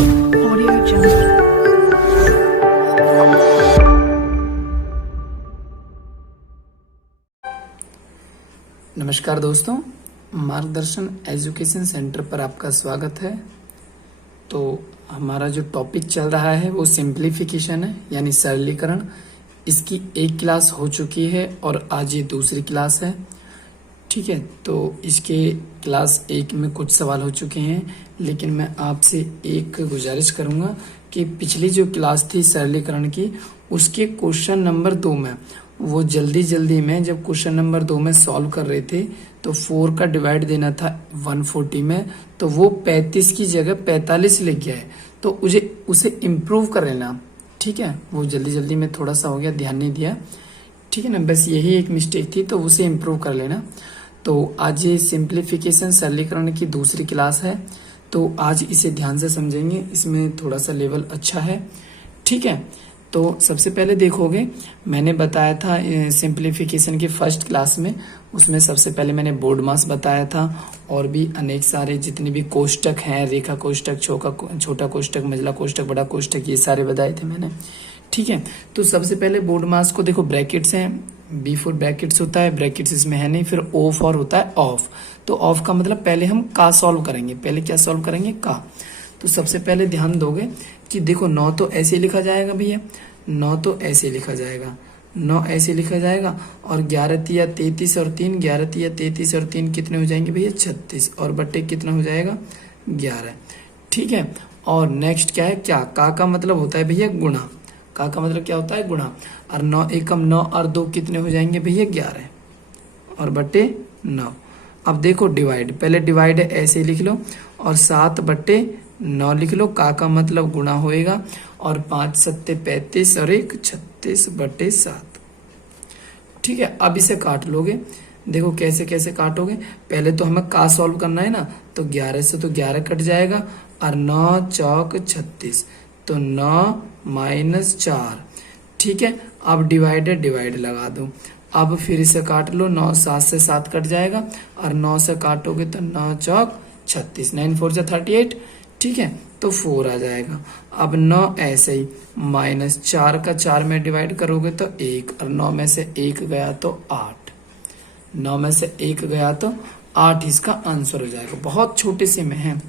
Audio Jungle. नमस्कार दोस्तों, मार्गदर्शन एजुकेशन सेंटर पर आपका स्वागत है। तो हमारा जो टॉपिक चल रहा है वो सिंप्लीफिकेशन है, यानी सरलीकरण। इसकी एक क्लास हो चुकी है और आज ये दूसरी क्लास है। ठीक है, तो इसके क्लास एक में कुछ सवाल हो चुके हैं, लेकिन मैं आपसे एक गुजारिश करूंगा कि पिछली जो क्लास थी सरलीकरण की, उसके क्वेश्चन नंबर 2 में वो जल्दी में जब क्वेश्चन नंबर 2 में सॉल्व कर रहे थे तो 4 का डिवाइड देना था 140 में, तो वो 35 की जगह 45 लिख गया है। तो उसे इम्प्रूव कर लेना। ठीक है, वो जल्दी में थोड़ा सा हो गया, ध्यान नहीं दिया। ठीक है ना, बस यही एक मिस्टेक थी, तो उसे इम्प्रूव कर लेना। तो आज ये सिंप्लीफिकेशन सरलीकरण की दूसरी क्लास है, तो आज इसे ध्यान से समझेंगे। इसमें थोड़ा सा लेवल अच्छा है। ठीक है, तो सबसे पहले देखोगे, मैंने बताया था सिंप्लीफिकेशन की फर्स्ट क्लास में, उसमें सबसे पहले मैंने बोर्ड मास बताया था और भी अनेक सारे जितने भी कोष्टक हैं, रेखा कोष्टक, छोटा कोष्टक, मंझला कोष्टक, बड़ा कोष्टक, ये सारे बताए थे मैंने। ठीक है, तो सबसे पहले बोर्ड मास को देखो, ब्रैकेट्स हैं, बिफोर ब्रैकेट्स होता है, ब्रैकेट्स इसमें है नहीं, फिर ओ फॉर होता है ऑफ। तो ऑफ का मतलब पहले हम का सॉल्व करेंगे। पहले क्या सॉल्व करेंगे? का। तो सबसे पहले ध्यान दोगे कि देखो 9 तो ऐसे लिखा जाएगा भैया, 9 तो ऐसे लिखा जाएगा, 9 ऐसे लिखा जाएगा। और 11 तिया 33 और 3, 11 तिया 33 और 3 कितने हो जाएंगे भैया? 36, और बट्टे कितना हो जाएगा? 11। ठीक है, और नेक्स्ट क्या है? क्या? का मतलब होता है भैया गुणा। का मतलब क्या होता है? गुणा। और 9 एकम 9 और 2 कितने हो जाएंगे भैया? 11, और बट्टे 9। अब देखो डिवाइड, पहले डिवाइड है ऐसे लिख लो, और 7 बट्टे 9 लिख लो। का मतलब गुणा होएगा, और 5 सत्ते 35 और 1 36 बट्टे 7। ठीक है, अब इसे काट लोगे। देखो कैसे कैसे काटोगे। पहले तो हमें का सॉल्व करना है ना, तो 11 से तो 11 कट जाएगा, और 9 चौक 36, तो 9 माइनस 4। ठीक है, अब डिवाइड लगा दो। अब फिर इसे काट लो, 9 7 से 7 कट जाएगा, और 9 से काटोगे तो 9 चौक 36, 9 4 जा 38। ठीक है, तो 4 आ जाएगा। अब 9 ऐसे ही, माइनस 4 का 4 में डिवाइड करोगे तो 1, और 9 में से 1 गया तो 8, 9 में से 1 गया तो 8 इसका आंसर हो जाएगा। बहुत छोटे से में है।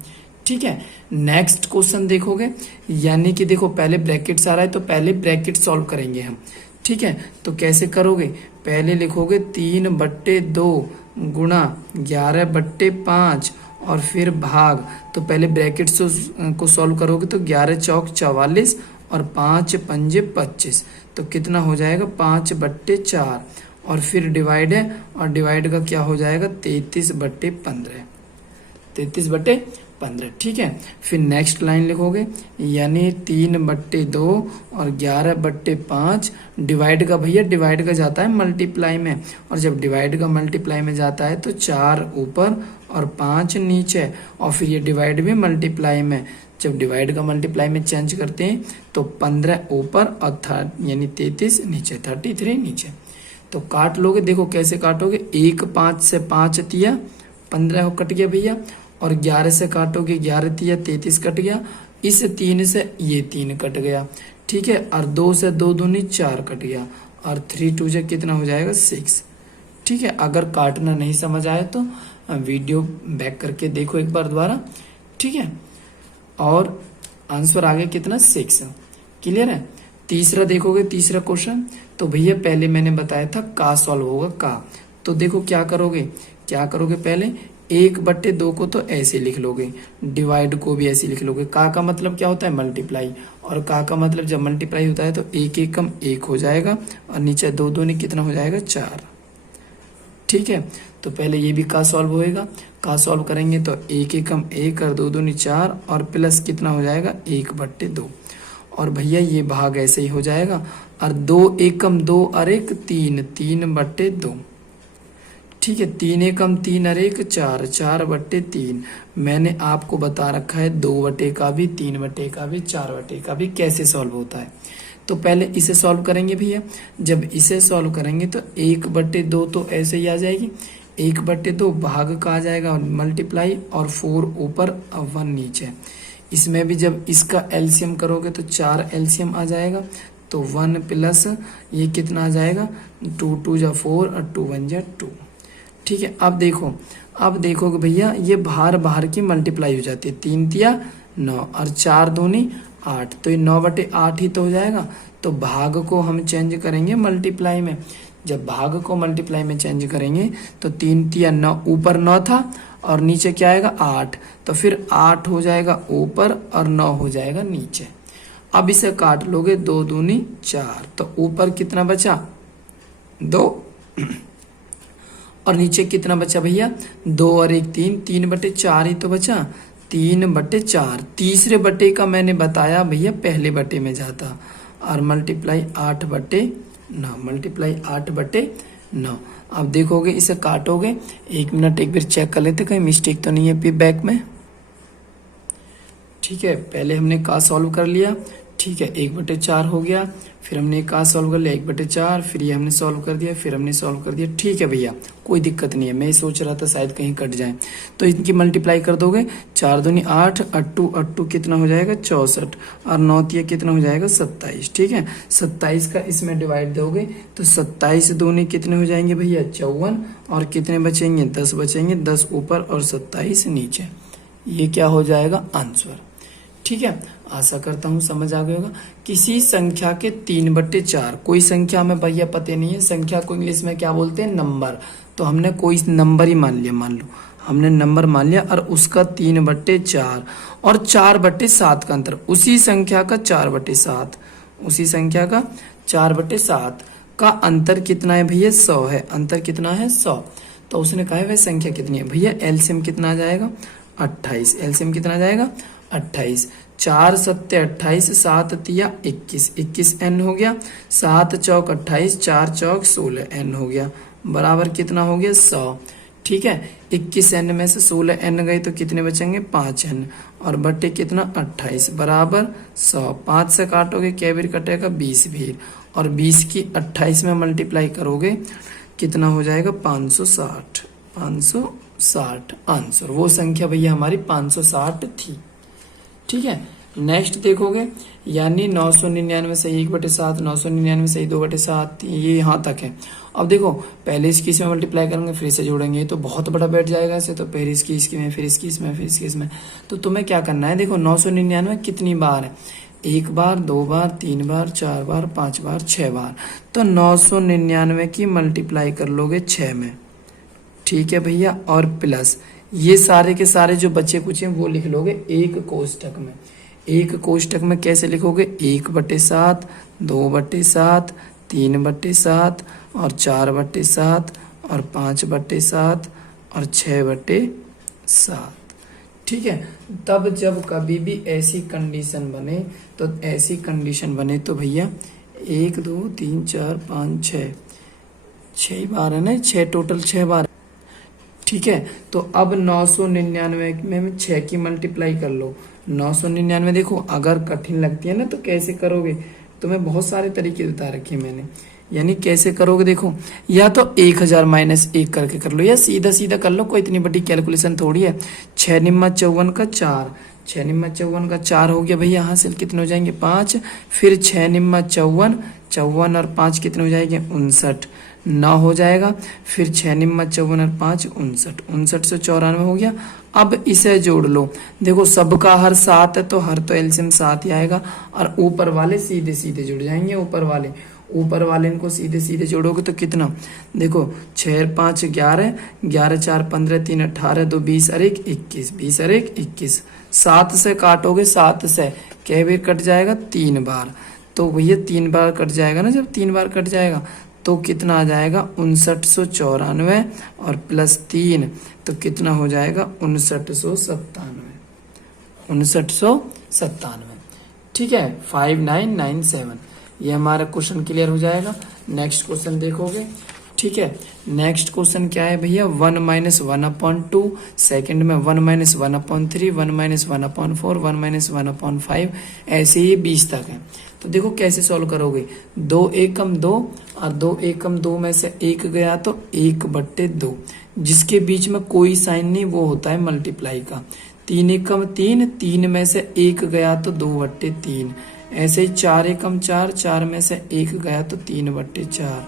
ठीक है, नेक्स्ट क्वेश्चन देखोगे, यानी कि देखो पहले ब्रैकेट्स आ रहा है, तो पहले ब्रैकेट सॉल्व करेंगे हम। ठीक है, तो कैसे करोगे? पहले लिखोगे 3 बट्टे 2 गुणा 11 बट्टे 5 और फिर भाग। तो पहले ब्रैकेट्स को सॉल्व करोगे तो 11 चौक 44 और 5 पंजे 25, तो कितना हो जाएगा? 5 बट्टे 4, और फिर डिवाइड है, और डिवाइड का क्या हो जाएगा? 33 बट्टे 15, 33 बट्टे 15। ठीक है, फिर नेक्स्ट लाइन लिखोगे, यानी 3 बट्टे 2 और 11 बट्टे 5। डिवाइड का भैया, डिवाइड का जाता है मल्टीप्लाई में, और जब डिवाइड का मल्टीप्लाई में जाता है तो 4 ऊपर और 5 नीचे, और फिर ये डिवाइड भी मल्टीप्लाई में। जब डिवाइड का मल्टीप्लाई में चेंज करते हैं तो 15 ऊपर और यानी 33 नीचे, 33 नीचे। तो काट लोगे, देखो कैसे काटोगे। 1 5 से 5 तिया 15 कट गया भैया, और 11 से काटोगे 11 तिया 33 कट गया। इस 3 से ये 3 कट गया। ठीक है, और 2 से 2 दूनी 4 कट गया, और 3 2 से कितना हो जाएगा? 6। ठीक है, अगर काटना नहीं समझ आए तो वीडियो बैक करके देखो एक बार दोबारा। ठीक है, और आंसर आ गया कितना? 6। क्लियर है। तीसरा देखोगे, तीसरा क्वेश्चन, तो भैया पहले मैंने बताया था का सॉल्व होगा का। तो देखो क्या करोगे, पहले 1 बट्टे 2 को तो ऐसे लिख लोगे, डिवाइड को भी ऐसे लिख लोगे। का मतलब क्या होता है? मल्टीप्लाई, और का मतलब जब मल्टीप्लाई होता है तो 1 एकम 1 हो जाएगा, और नीचे 2 दूनी कितना हो जाएगा? 4। ठीक है, तो पहले ये भी का सॉल्व होएगा। का सॉल्व करेंगे तो 1 एकम 1 और 2 दूनी 4, और प्लस कितना हो जाएगा? 1 बट्टे 2, और भैया ये भाग ऐसे ही हो जाएगा, और 2 एकम 2 और 1 3, 3 बट्टे 2। ठीक है, 3 एकम 3 और 1 4, 4 बट्टे 3। मैंने आपको बता रखा है 2 बटे का भी, 3 बटे का भी, 4 बटे का भी कैसे सॉल्व होता है। तो पहले इसे सॉल्व करेंगे भैया। जब इसे सॉल्व करेंगे तो 1 बट्टे 2 तो ऐसे ही आ जाएगी, 1 बट्टे 2 भाग का आ जाएगा मल्टीप्लाई, और 4 ऊपर और 1 नीचे। इसमें भी जब इसका एलसीएम करोगे तो 4 एलसीएम आ जाएगा, तो 1 प्लस ये कितना आ जाएगा, 2 2 जा 4 और 2 1 जा 2। ठीक है, अब देखोगे भैया ये बाहर बाहर की मल्टीप्लाई हो जाती है, 3 तिया 9 और 4 दूनी 8, तो ये 9/8 ही तो हो जाएगा। तो भाग को हम चेंज करेंगे मल्टीप्लाई में। जब भाग को मल्टीप्लाई में चेंज करेंगे तो 3 तिया 9, ऊपर 9 था और नीचे क्या आएगा 8, तो फिर 8 हो जाएगा ऊपर और 9 हो जाएगा नीचे। अब इसे काट लोगे, 2 दूनी 4, तो ऊपर कितना बचा 2 और नीचे कितना बचा भैया 2 और 1 3, 3/4 ही तो बचा, 3/4। तीसरे बटे का मैंने बताया भैया पहले बटे में जाता, और मल्टीप्लाई 8/9, मल्टीप्लाई 8/9। अब देखोगे इसे काटोगे, 1 मिनट एक बार चेक कर लेते कहीं मिस्टेक तो नहीं है फिर बैक में। ठीक है, पहले हमने का सॉल्व कर लिया, ठीक है 1/4 हो गया, फिर हमने का सॉल्व कर लिया 1/4, फिर ये हमने सॉल्व कर दिया, फिर हमने सॉल्व कर दिया। ठीक है भैया, कोई दिक्कत नहीं है, मैं सोच रहा था शायद कहीं कट जाए। तो इनकी मल्टीप्लाई कर दोगे, 4 दूनी 8, 8 कितना हो जाएगा 64, और 9 तिया कितना हो जाएगा 27। ठीक है, 27 का इसमें डिवाइड दोगे तो 27 दूनी कितने हो जाएंगे भैया 54, और कितने बचेंगे 10 बचेंगे, 10 ऊपर और 27 नीचे। ये क्या हो जाएगा आंसर। ठीक है, आशा करता हूँ समझ आ गया होगा। किसी संख्या के 3/4, कोई संख्या हमें भैया पता नहीं है, संख्या को इंग्लिश में क्या बोलते हैं नंबर, तो हमने कोई नंबर ही मान लिया, मान लो हमने नंबर मान लिया, और उसका 3/4 और 4/7 का अंतर, उसी संख्या का 4/7, उसी संख्या का 4/7 का अंतर कितना है भैया 100 है, अंतर कितना है 100। तो उसने कहा है वह संख्या कितनी है भैया, एलसीएम कितना आ जाएगा 28, एलसीएम कितना आ जाएगा 28, 4 7 28, 7 तिया 21, 21 एन हो गया, 7 चौक 28, 4 चौक 16 एन हो गया, बराबर कितना हो गया 100। ठीक है, 21 एन में से 16 एन गए तो कितने बचेंगे 5 एन, और बटे कितना 28 बराबर 100। 5 से काटोगे क्या भी कटेगा 20 भी, और 20 की 28 में मल्टीप्लाई करोगे कितना हो जाएगा 560, 560 आंसर। वो संख्या भैया हमारी 560 थी। ठीक है, नेक्स्ट देखोगे, यानी 999 से 1/7, 999 से 2/7, ये यहाँ तक है। अब देखो पहले इसकी इसमें मल्टीप्लाई करेंगे, फिर से जोड़ेंगे, तो बहुत बड़ा बैठ जाएगा ऐसे, तो पहले इसकी इसमें, फिर इसकी इसमें, फिर इसकी इसमें। तो तुम्हें क्या करना है, देखो 999 कितनी बार है, 1 बार, 2 बार, 3 बार, 4 बार, 5 बार, 6 बार, तो 999 की मल्टीप्लाई कर लोगे 6 में। ठीक है भैया, और प्लस ये सारे के सारे जो बचे कुछ हैं वो लिख लोगे एक कोष्टक में। एक कोष्टक में कैसे लिखोगे, 1/7, 2/7, 3/7 और 4/7 और 5/7 और 6/7। ठीक है, तब जब कभी भी ऐसी कंडीशन बने, तो ऐसी कंडीशन बने तो भैया 1 2 3 4 5 6 बार है ना, 6 टोटल 6 बार। ठीक है, तो अब 999 में 6 की मल्टीप्लाई कर लो। 999 देखो अगर कठिन लगती है ना तो कैसे करोगे, तो मैं बहुत सारे तरीके बता रखे मैंने, यानी कैसे करोगे देखो, या तो 1000 - 1 करके कर लो, या सीधा सीधा कर लो, कोई इतनी बड़ी कैलकुलेशन थोड़ी है। 6 निम्मा 54 का 4, 6 निम्मा 54 का 4 हो गया भैया, यहाँ से कितने हो जाएंगे 5, फिर 6 निम्मा 54, 54 और 5 कितने हो जाएंगे 59, 9 हो जाएगा, फिर 6 निम्मा 54 और 5 59, 59 से 94 हो गया। अब इसे जोड़ लो, देखो सबका हर 7 है तो हर तो एलसीएम 7 ही आएगा, और ऊपर वाले सीधे सीधे जुड़ जाएंगे, ऊपर वाले इनको सीधे सीधे जोड़ोगे तो कितना, देखो 6 5 11, 11 4 15, 3 18, 2 20 और 1 21, 20 और 1 21। 7 से काटोगे, 7 से क्या भी कट जाएगा 3 बार, तो भैया 3 बार कट जाएगा ना, जब 3 बार कट जाएगा तो कितना आ जाएगा 5994, और प्लस 3 तो कितना हो जाएगा 5997, 5997। ठीक है, 5997। ये हमारा क्वेश्चन क्लियर हो जाएगा। नेक्स्ट क्वेश्चन देखोगे, ठीक है, नेक्स्ट क्वेश्चन क्या है भैया, 1 - 1/2, सेकंड में 1 - 1/3, 1 - 1/4, 1 - 1/5, ऐसे ही 20 तक है। तो देखो कैसे सॉल्व करोगे, 2 एकम 2 और 2 एकम 2 में से 1 गया तो 1/2, जिसके बीच में कोई साइन नहीं वो होता है मल्टीप्लाई का। 3 एकम 3, 3 में से 1 गया तो 2/3। ऐसे ही 4 एकम 4, 4 में से 1 गया तो 3/4।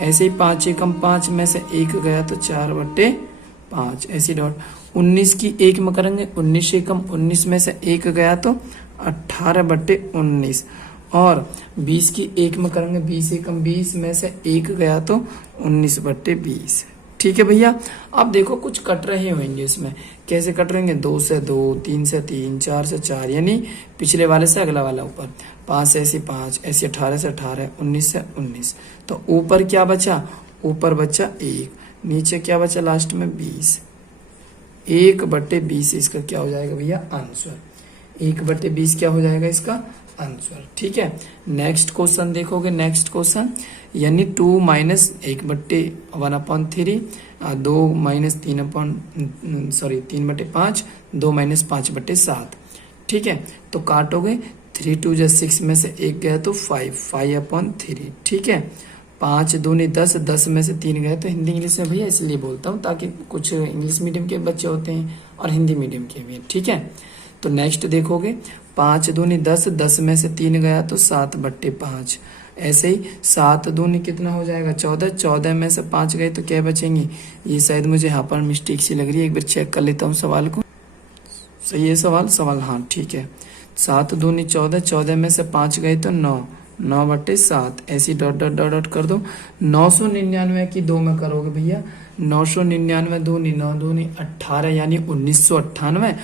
ऐसे ही 5 एकम 5 में से 1 गया तो 4/5। ऐसी डॉट 19 की 1 में करेंगे, 19 एकम 19 में से 1 गया तो 18/19। और 20 की 1 में करेंगे, 20 एकम 20 में से 1 गया तो 19/20। ठीक है भैया। अब देखो कुछ कट रहे होंगे इसमें, कैसे कट रहेंगे, 2 से 2, 3 से 3, 4 से 4, यानी पिछले वाले से अगला वाला ऊपर, 5 से ऐसे 5, ऐसे 18 से 18, 19 से 19। तो ऊपर क्या बचा, ऊपर बचा 1, नीचे क्या बचा लास्ट में 20। 1/20 इसका क्या हो जाएगा भैया, आंसर। 1/20 क्या हो जाएगा इसका आंसर। ठीक है। नेक्स्ट क्वेश्चन देखोगे, नेक्स्ट क्वेश्चन यानी 2 - 1/1/3, 2 - 3/5, 2 - 5/7। ठीक है। तो काटोगे, 3 2 जा 6 में से 1 गया तो 5, 5/3। ठीक है। 5 दूनी 10, 10 में से 3 गए तो हिंदी इंग्लिश में भैया इसलिए बोलता हूँ ताकि कुछ इंग्लिश मीडियम के बच्चे होते हैं और हिंदी मीडियम के भी। ठीक है। तो नेक्स्ट देखोगे, 5 दूनी 10, 10 में से 3 गया तो 7/5। ऐसे ही 7 दूनी कितना हो जाएगा, 14, 14 में से 5 गए तो क्या बचेंगे, ये शायद मुझे यहाँ पर मिस्टेक सी लग रही है, एक बार चेक कर लेता हूँ सवाल को। सही है सवाल हाँ ठीक है। 7 दूनी 14, 14 में से 5 गए तो 9, 9/7। ऐसी डॉट डॉट डॉट डॉट कर दो। 999 की 2 में करोगे भैया, 999 दूनी 9 दूनी 18, यानी 1998।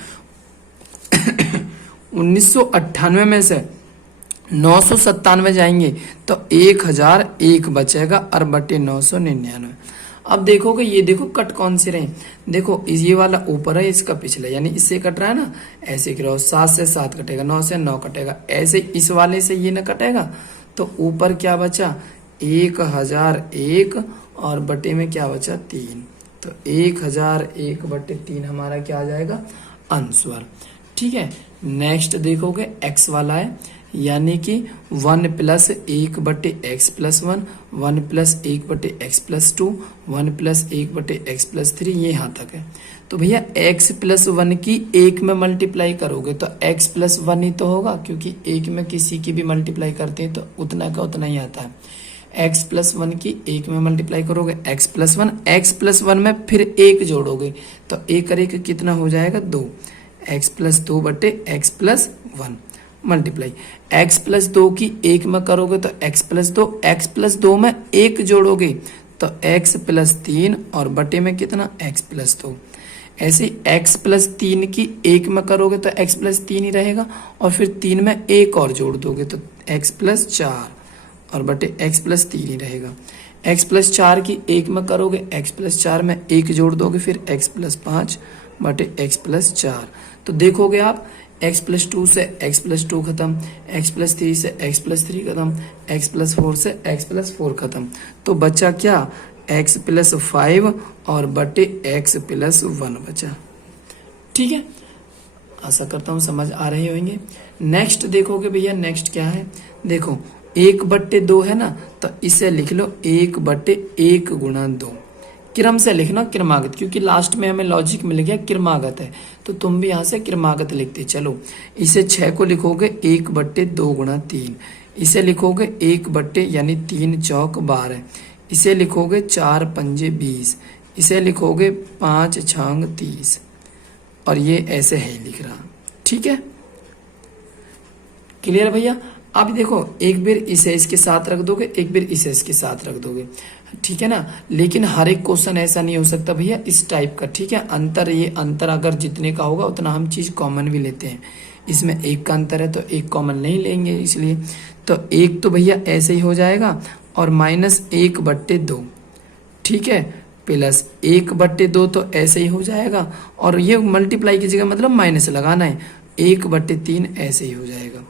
1998 में से 997 जाएंगे तो 1001 बचेगा, और बटे 999। अब देखोगे, ये देखो कट कौन से रहे, देखो ये वाला ऊपर है, इसका पिछला, यानी इससे कट रहा है ना, ऐसे करो, 7 से 7 कटेगा, 9 से 9 कटेगा, ऐसे इस वाले से ये न कटेगा। तो ऊपर क्या बचा, 1001, और बटे में क्या बचा 3। तो 1001/3 हमारा क्या आ जाएगा, आंसर। ठीक है। नेक्स्ट देखोगे, x वाला है, यानी कि 1 + 1/x+1, 1 + 1/x+2, 1 + 1/x+3, ये यहाँ तक है। तो भैया x + 1 की 1 में मल्टीप्लाई करोगे तो x + 1 ही तो होगा, क्योंकि 1 में किसी की भी मल्टीप्लाई करते हैं तो उतना का उतना ही आता है। x + 1 की 1 में मल्टीप्लाई करोगे, x + 1, x + 1 में फिर 1 जोड़ोगे तो 1 और 1 कितना हो जाएगा, 2, x + 2/x + 1 मल्टीप्लाई। x + 2 की 1 में करोगे तो x + 2, x + 2 में 1 जोड़ोगे तो x + 3, और बटे में कितना, x + 2। ऐसे x + 3 की 1 में करोगे तो x + 3 ही रहेगा, और फिर 3 में 1 और जोड़ दोगे तो x + 4, और बटे x + 3 ही रहेगा। x + 4 की 1 में करोगे, x + 4 में 1 जोड़ दोगे, फिर x + 5 बटे x + 4। तो देखोगे आप, x + 2 से x + 2 खत्म, x + 3 से x + 3 खत्म, x + 4 से x + 4 खत्म। तो बचा क्या, x + 5 और बटे x + 1 बचा। ठीक है। आशा करता हूँ समझ आ रहे होंगे। नेक्स्ट देखोगे भैया, नेक्स्ट क्या है, देखो 1/2 है ना, तो इसे लिख लो 1/1 × 2। क्रम से लिखना, क्रमागत, क्योंकि लास्ट में हमें लॉजिक मिल गया क्रमागत है, तो तुम भी यहाँ से क्रमागत लिखते चलो। इसे 6 को लिखोगे 1/2 × 3, इसे लिखोगे 1 यानी 3 चौक 12, इसे लिखोगे 4 पंजे 20, इसे लिखोगे 5 छांग 30, और ये ऐसे है लिख रहा। ठीक है, क्लियर भैया। अब देखो, एक बार इसे इसके साथ रख दोगे, एक बार इसे इसके साथ रख दोगे, ठीक है ना। लेकिन हर एक क्वेश्चन ऐसा नहीं हो सकता भैया इस टाइप का। ठीक है, अंतर, ये अंतर अगर जितने का होगा उतना हम चीज कॉमन भी लेते हैं। इसमें 1 का अंतर है तो 1 कॉमन नहीं लेंगे, इसलिए तो 1 तो भैया ऐसे ही हो जाएगा, और -1/2, ठीक है, प्लस 1/2 तो ऐसे ही हो जाएगा, और ये मल्टीप्लाई की जगह मतलब माइनस लगाना है, 1/3 ऐसे ही हो जाएगा,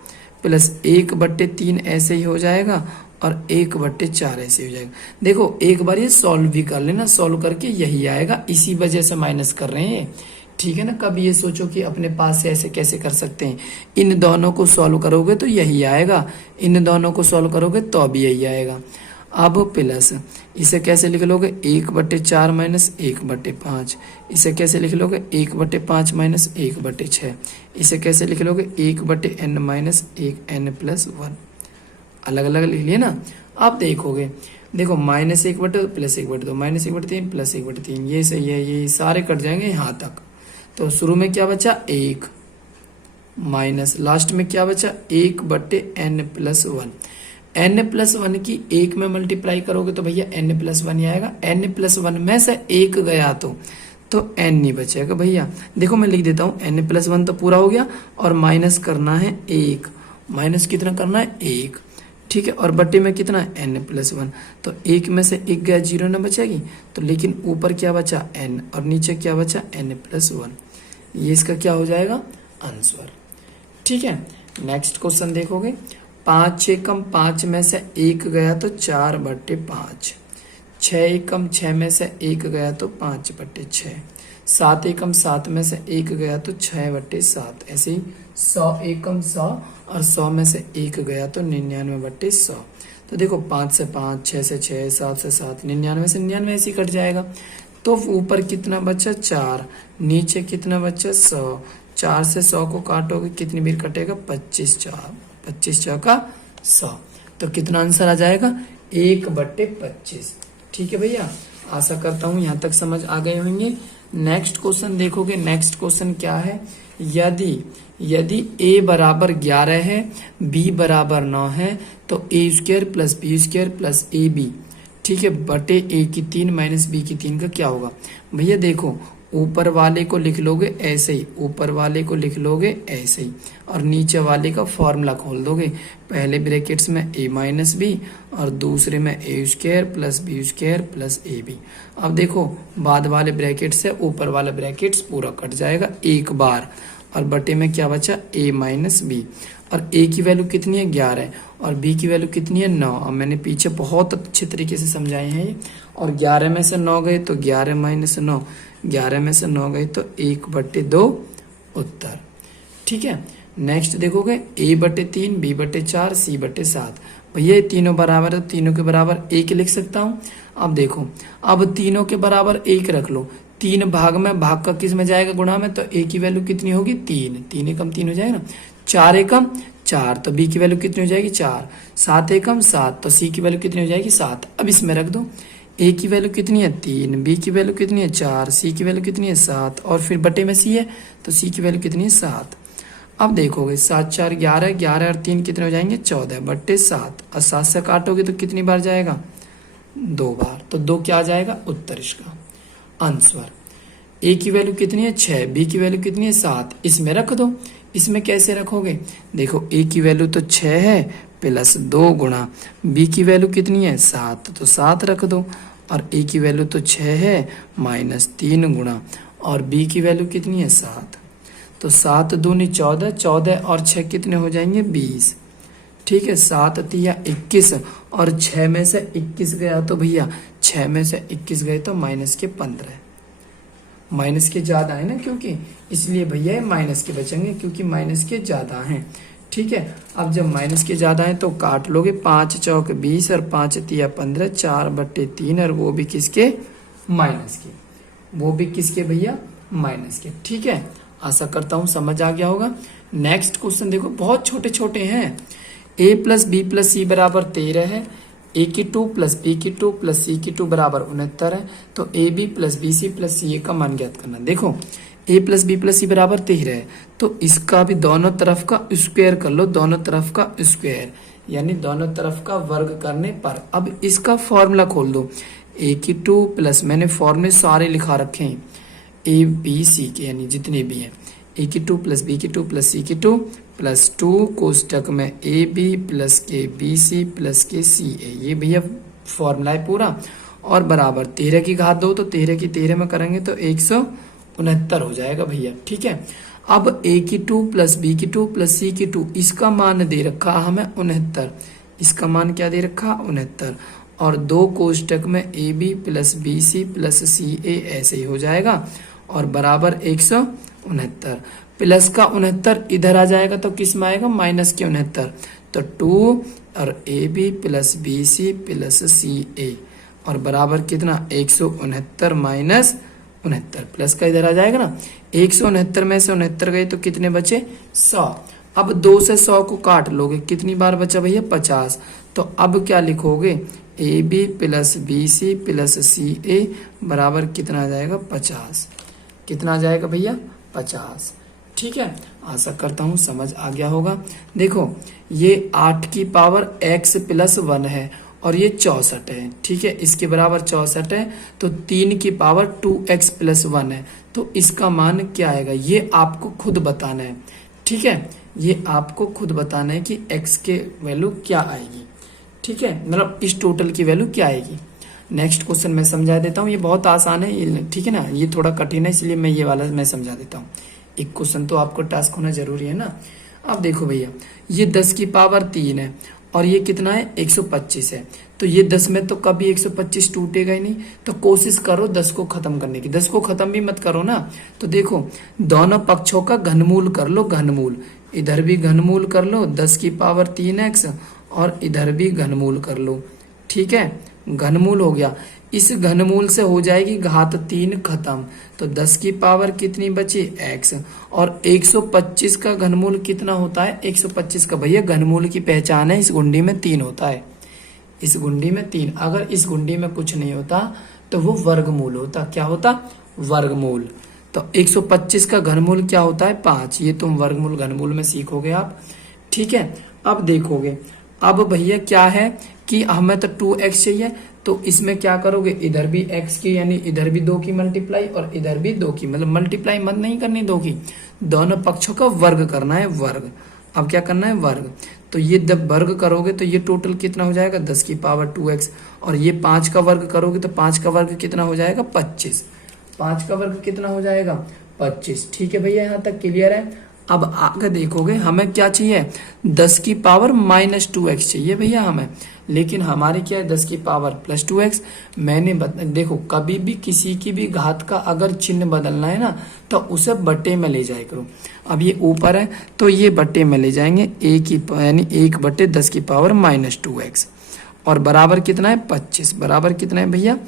प्लस 1/3 ऐसे ही हो जाएगा, और 1/4 ऐसे हो जाएगा। देखो एक बार ये सॉल्व भी कर लेना, सॉल्व करके यही आएगा, इसी वजह से माइनस कर रहे हैं। ठीक है ना। कभी ये सोचो कि अपने पास से ऐसे कैसे कर सकते हैं, इन दोनों को सॉल्व करोगे तो यही आएगा, इन दोनों को सॉल्व करोगे तो भी यही आएगा। अब प्लस इसे कैसे लिख लोगे 1/4 माइनस 1/5। इसे कैसे लिख लोगे 1/5 माइनस 1/6। इसे कैसे लिख लोगे 1/n माइनस 1n+1। अलग अलग लिख लिए ना। आप देखोगे देखो -1/2 प्लस 1/2 -1/3 प्लस 1/3 ये सही है, ये सारे कट जाएंगे यहाँ तक। तो शुरू में क्या बचा 1 माइनस लास्ट में क्या बचा 1/n+1। n+1 की 1 में मल्टीप्लाई करोगे तो भैया n+1 ही आएगा। n+1 में से 1 गया तो n नहीं बचेगा भैया। देखो मैं लिख देता हूँ n+1 तो पूरा हो गया और माइनस करना है 1। माइनस कितना करना है 1, ठीक है। और बट्टे में कितना है n+1, तो 1 में से 1 गया 0 ना बचेगी। तो लेकिन ऊपर क्या बचा n और नीचे क्या बचा n+1। ये इसका क्या हो जाएगा आंसर, ठीक है। नेक्स्ट क्वेश्चन देखोगे 5 6 कम 5 में से 1 गया तो 4/5। 6 1 कम 6 में से 1 गया तो 5/6। 7 1 कम 7 में से 1 गया तो 6/7। ऐसे ही 100 1 कम 100 और 100 में से 1 गया तो 99/100। तो देखो 5 से 5, 6 से 6, 7 से 7, 99 से 99 ऐसे ही कट जाएगा। तो ऊपर कितना बचा 4, नीचे कितना बचा 100। 4 से 100 को काटोगे कितनी बार कटेगा 25 चौका 100। तो कितना आंसर आ जाएगा 1/25। ठीक है भैया, आशा करता हूं यहां तक समझ आ गए होंगे। नेक्स्ट क्वेश्चन देखोगे, नेक्स्ट क्वेश्चन क्या है, यदि a बराबर 11 है, b बराबर 9 है तो a² plus b² plus ab, ठीक है, बटे a की 3 माइनस b की 3 का क्या होगा। भैया देखो ऊपर वाले को लिख लोगे ऐसे ही, ऊपर वाले को लिख लोगे ऐसे ही और नीचे वाले का फॉर्मूला खोल दोगे। पहले ब्रैकेट्स में a माइनस बी और दूसरे में a² plus b² plus ab। अब देखो बाद वाले ब्रैकेट से ऊपर वाला ब्रैकेट्स पूरा कट जाएगा एक बार और बटे में क्या बचा a माइनस बी। और a की वैल्यू कितनी है 11 और b की वैल्यू कितनी है 9। अब मैंने पीछे बहुत अच्छे तरीके से समझाए हैं ये। और 11 में से 9 गए तो 11 माइनस 9, 11 में से 9 गए तो 1/2 उत्तर। ठीक है, नेक्स्ट देखोगे a/3, b/4, c/7। भैया ये तीनों बराबर है, तीनों के बराबर 1 लिख सकता हूँ। अब देखो अब तीनों के बराबर 1 रख लो, 3 भाग में, भाग का किस में जाएगा गुणा में, तो a की वैल्यू कितनी होगी 3, 3 एकम 3 हो जाएगा ना। 4 एकम 4 तो b की वैल्यू कितनी हो जाएगी 4। 7 एकम 7 तो c की वैल्यू कितनी हो जाएगी 7। अब इसमें रख दो, a की वैल्यू कितनी है 3, b की वैल्यू कितनी है 4, c की वैल्यू कितनी है 7 और फिर बटे में c है तो c की वैल्यू कितनी है 7। अब देखोगे 7 4 11, 11 और 3 कितने हो जाएंगे 14/7 और 7 से काटोगे तो कितनी बार जाएगा 2 बार। तो 2 क्या आ जाएगा उत्तर इसका आंसर। a की वैल्यू कितनी है 6, b की वैल्यू कितनी है 7, इसमें रख दो। इसमें कैसे रखोगे, देखो a की वैल्यू तो 6 है प्लस 2 गुणा b की वैल्यू कितनी है 7 तो 7 रख दो और a की वैल्यू तो 6 है माइनस 3 गुणा और b की वैल्यू कितनी है 7 तो 7 दूनी 14, 14 और 6 कितने हो जाएंगे 20। ठीक है, 7 तिया 21 और 6 में से 21 गया तो भैया 6 में से 21 गए तो माइनस के 15, माइनस के ज्यादा है ना, क्योंकि इसलिए भैया माइनस के बचेंगे क्योंकि माइनस के ज्यादा हैं। ठीक है, अब जब माइनस के ज्यादा है तो काट लोगे, 5 चौक 20 और 5 तिया 15, 4/3 और वो भी किसके माइनस के, वो भी किसके भैया माइनस के। ठीक है, आशा करता हूं समझ आ गया होगा। नेक्स्ट क्वेश्चन देखो, बहुत छोटे छोटे हैं। a plus B plus C बराबर 13 है, a की 2 प्लस b की 2 प्लस c की 2 बराबर 69 है। तो A B plus B C plus C A का मान ज्ञात करना। देखो a plus B plus C बराबर 13 है तो इसका भी दोनों तरफ का स्क्वायर कर लो, दोनों तरफ का स्क्वायर यानी दोनों तरफ का वर्ग करने पर। अब इसका फॉर्मूला खोल दो, a की 2 प्लस, मैंने फॉर्मूले सारे लिखा रखे हैं ए बी सी के यानी जितने भी हैं, a की 2 प्लस b की 2 प्लस c की 2 प्लस 2 कोष्टक में ए बी प्लस के बी सी प्लस के सी ए, ये भैया फॉर्मूला है पूरा। और बराबर 13 की घात 2 तो 13 की 13 में करेंगे तो 169 हो जाएगा भैया। ठीक है, अब a की 2 प्लस b की 2 प्लस c की 2, इसका मान दे रखा हमें 69, इसका मान क्या दे रखा 69 और 2 कोष्टक में A B plus B C plus C A ऐसे ही हो जाएगा और बराबर 169। 69, प्लस का 69 इधर आ जाएगा तो किस में आएगा, माइनस के 69, तो 2 और AB plus BC plus CA और बराबर कितना 169 माइनस 69, प्लस का इधर आ जाएगा ना, 169 में से 69 गए तो कितने बचे 100। अब 2 से 100 को काट लोगे, कितनी बार बचा भैया 50, तो अब क्या लिखोगे AB plus BC plus CA बराबर कितना आ जाएगा 50, कितना आ जाएगा भैया 50। ठीक है, आशा करता हूँ समझ आ गया होगा। देखो ये 8 की पावर x प्लस 1 है और ये 64 है, ठीक है, इसके बराबर 64 है, तो 3 की पावर 2x प्लस 1 है, तो इसका मान क्या आएगा ये आपको खुद बताना है। ठीक है, ये आपको खुद बताना है कि x के वैल्यू क्या आएगी। ठीक है, मतलब इस टोटल की वैल्यू क्या आएगी। नेक्स्ट क्वेश्चन मैं समझा देता हूँ, ये बहुत आसान है, ठीक है ना, ये थोड़ा कठिन है इसलिए मैं ये वाला मैं समझा देता हूँ। एक क्वेश्चन तो आपको टास्क होना जरूरी है ना। अब देखो भैया ये 10 की पावर 3 है और ये कितना है 125 है, तो ये 10 में तो कभी 125 टूटेगा ही नहीं, तो कोशिश करो 10 को खत्म करने की। 10 को खत्म भी मत करो ना, तो देखो दोनों पक्षों का घनमूल कर लो, घनमूल, इधर भी घनमूल कर लो 10 की पावर 3x और इधर भी घनमूल कर लो। ठीक है, घनमूल हो गया, इस घनमूल से हो जाएगी घात 3 खत्म, तो 10 की पावर कितनी बची x और 125 का घनमूल कितना होता है 125 का भैया घनमूल की पहचान है, इस गुंडी में 3 होता है, इस गुंडी में 3, अगर इस गुंडी में कुछ नहीं होता तो वो वर्गमूल होता, क्या होता वर्गमूल। तो 125 का घनमूल क्या होता है 5, ये तुम वर्गमूल घनमूल में सीखोगे आप। ठीक है, अब देखोगे, अब भैया क्या है कि हमें तो 2x चाहिए, तो इसमें क्या करोगे इधर भी x की यानी इधर भी 2 की मल्टीप्लाई और इधर भी 2 की, मतलब मल्टीप्लाई मत नहीं करनी 2 की, दोनों पक्षों का वर्ग करना है, वर्ग। अब क्या करना है वर्ग, तो ये जब वर्ग करोगे तो ये टोटल कितना हो जाएगा 10 की पावर 2x और ये 5 का वर्ग करोगे तो 5 का वर्ग कितना हो जाएगा 25, 5 का वर्ग कितना हो जाएगा 25। ठीक है भैया, यहाँ तक क्लियर है। अब आगे देखोगे हमें क्या चाहिए 10 की पावर माइनस 2x चाहिए भैया हमें, लेकिन हमारे क्या है 10 की पावर प्लस 2x। मैंने देखो कभी भी किसी की भी घात का अगर चिन्ह बदलना है ना तो उसे बट्टे में ले जाया करो। अब ये ऊपर है तो ये बट्टे में ले जाएंगे, यानी 1/10 की पावर माइनस 2x और बराबर कितना है 25, बराबर कितना है भैया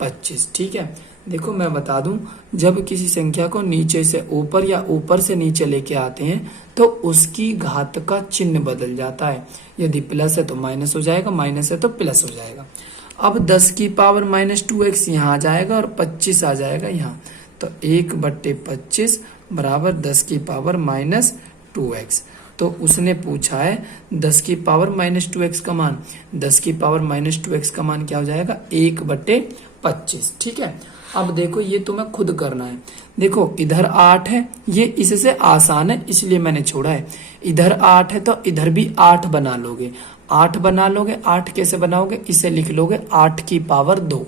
25। ठीक है, देखो मैं बता दूं, जब किसी संख्या को नीचे से ऊपर या ऊपर से नीचे लेके आते हैं तो उसकी घात का चिन्ह बदल जाता है, यदि प्लस है तो माइनस हो जाएगा, माइनस है तो प्लस हो जाएगा। अब 10 की पावर माइनस 2x यहाँ आ जाएगा और 25 आ जाएगा यहाँ, तो 1/25 बराबर 10 की पावर माइनस 2x। तो उसने पूछा है 10 की पावर माइनस 2x का मान, 10 की पावर माइनस 2x का मान क्या हो जाएगा 1/25। ठीक है, अब देखो ये तुम्हें खुद करना है। देखो इधर 8 है, ये इससे आसान है इसलिए मैंने छोड़ा है, इधर 8 है तो इधर भी 8 बना लोगे, 8 बना लोगे। 8 कैसे बनाओगे, इसे लिख लोगे 8 की पावर 2,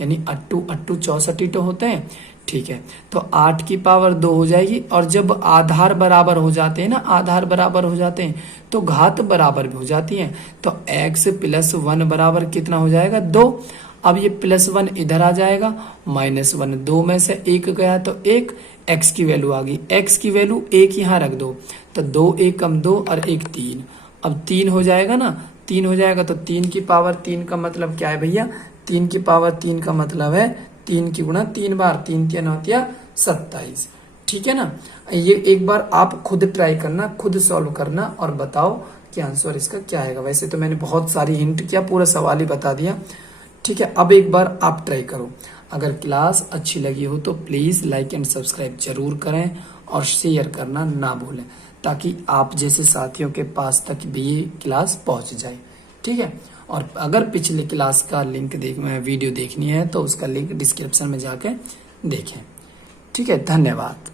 यानी 8 64 तो होते हैं। ठीक है, तो 8 की पावर 2 हो जाएगी, और जब आधार बराबर हो जाते हैं ना, आधार बराबर हो जाते हैं तो घात बराबर भी हो जाती है, तो x प्लस 1 बराबर कितना हो जाएगा 2। अब ये प्लस 1 इधर आ जाएगा, माइनस 1 2 में से 1 गया तो 1, x की वैल्यू आ गई, x की वैल्यू 1 यहाँ रख दो, तो 2 1 कम 2 और 1 3, अब 3 हो जाएगा ना, 3 हो जाएगा, तो 3 की पावर 3 का मतलब क्या है भैया, 3 की पावर 3 का मतलब है 3 की गुणा 3 बार, 3 3 होती है 27। ठीक है ना, ये एक बार आप खुद ट्राई करना, खुद सॉल्व करना और बताओ कि आंसर इसका क्या आएगा। वैसे तो मैंने बहुत सारी हिंट किया, पूरा सवाल ही बता दिया। ठीक है, अब एक बार आप ट्राई करो। अगर क्लास अच्छी लगी हो तो प्लीज लाइक एंड सब्सक्राइब जरूर करें और शेयर करना ना भूलें, ताकि आप जैसे साथियों के पास तक भी ये क्लास पहुंच जाए। ठीक है, और अगर पिछले क्लास का लिंक वीडियो देखनी है तो उसका लिंक डिस्क्रिप्शन में जाके देखें। ठीक है, धन्यवाद।